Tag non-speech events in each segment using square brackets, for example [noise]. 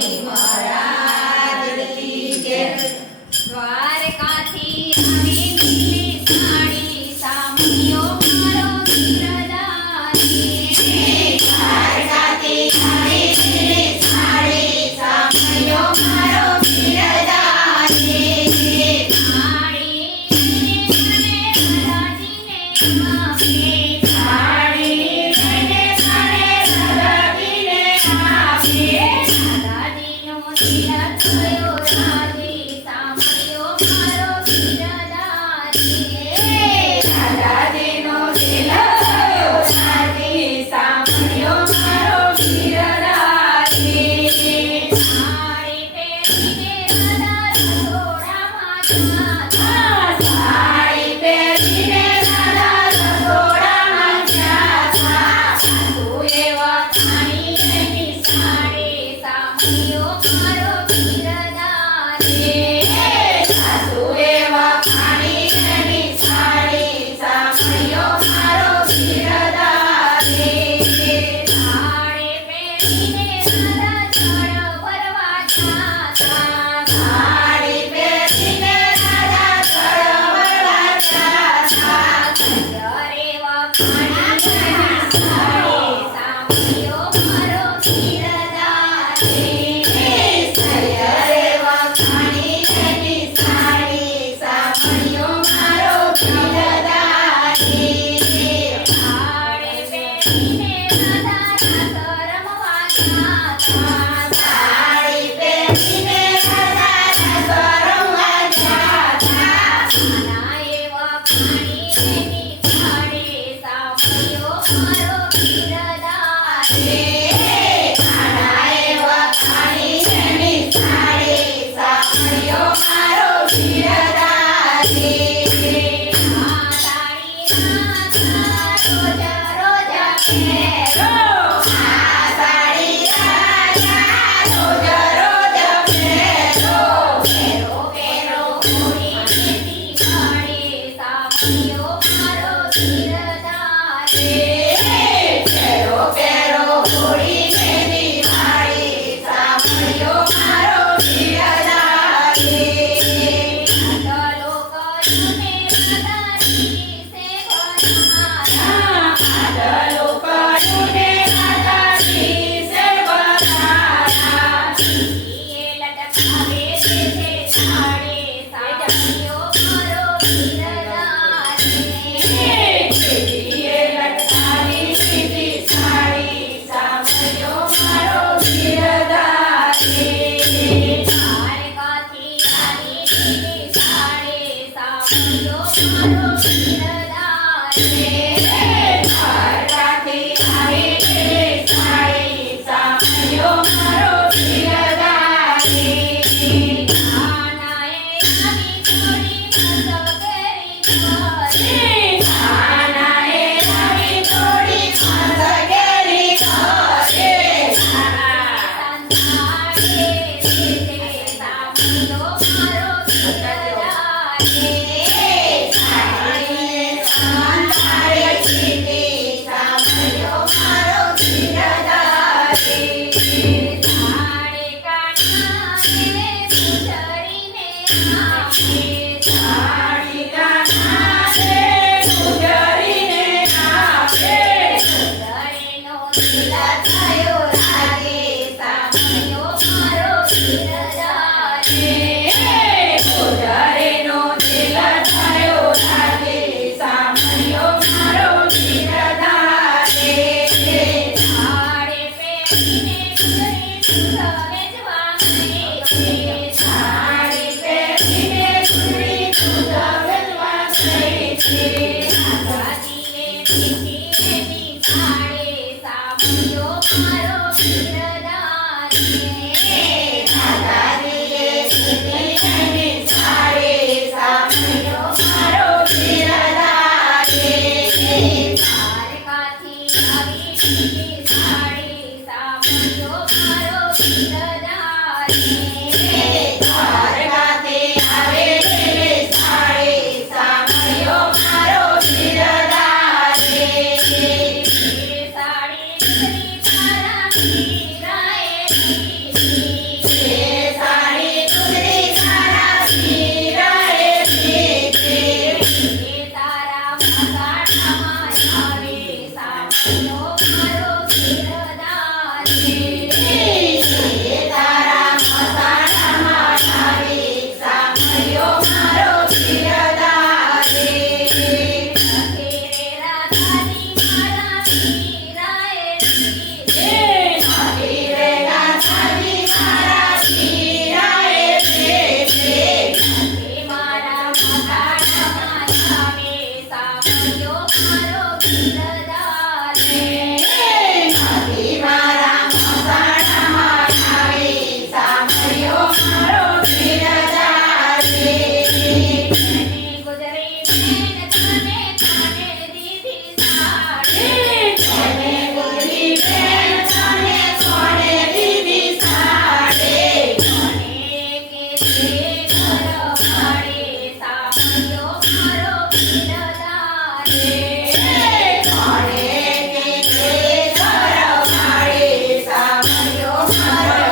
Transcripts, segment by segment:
你们 Yeah. Thank you. సుమనో సుమనో సుందరారే Tila tayo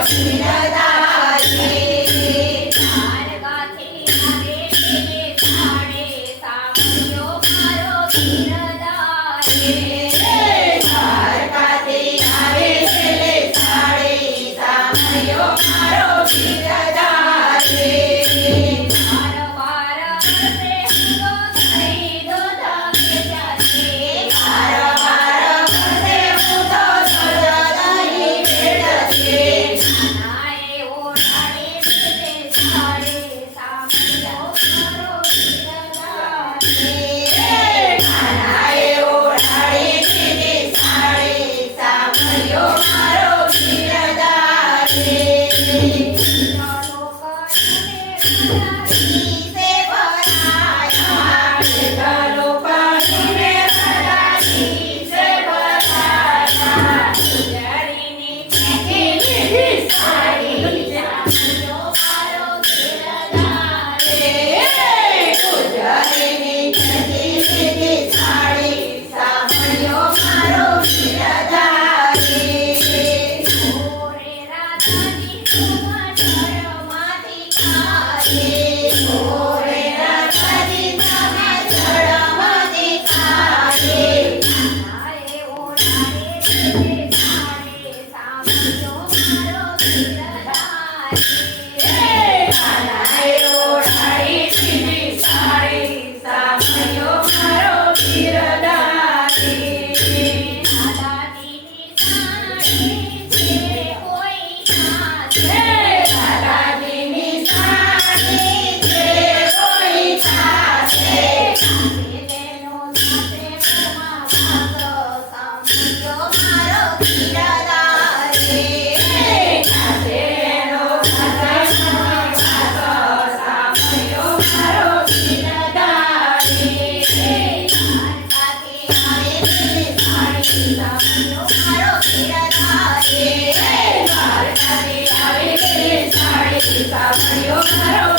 Yeah. Thank [laughs] you.